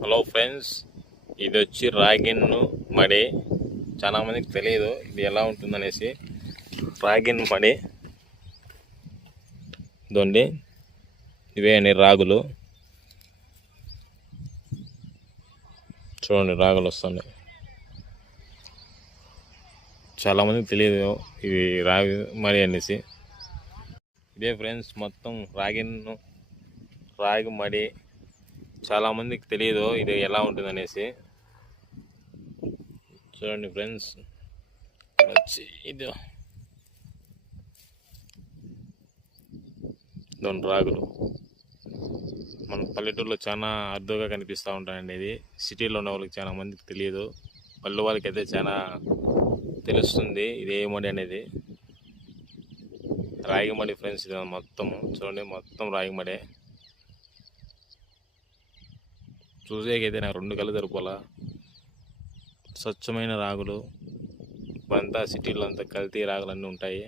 Hello friends ఇది వచ్చి రాగిన్ను మడి. చాలామందికి తెలియదు ఇది ఎలా ఉంటుందనేసి. రాగిన్ మడి. ఇదండి. ఇవే అండి రాగులు. చూడండి రాగులు వస్తున్నాయి చాలామందికి తెలియదు ఇది రాగి మడి అనేసి. ఇదే ఫ్రెండ్స్ మొత్తం రాగిన్ను రాగి మడి చాలా మందికి తెలియదు ఇది ఎలా ఉంటుంది అనేసి చూడండి ఫ్రెండ్స్. వచ్చి ఇది. దాని రాగులు. మన పల్లెటూరులో చాలా అరుదుగా కనిపిస్తూ ఉంటాయండి ఇది. సిటీలో ఉన్న వాళ్ళకి చాలా మందికి తెలియదు పల్లె వాళ్ళకి అయితే చాలా తెలుస్తుంది ఇది ఏమడి అనేది. రాగిమడి ఫ్రెండ్స్ ఇది మొత్తం చూడండి మొత్తం రాగిమడే చూసేకైతే నాకు రెండు కళ్ళు సరిపోలా స్వచ్ఛమైన రాగులు ఇప్పుడంతా సిటీలో అంతా కల్తీ రాగులన్నీ ఉంటాయి.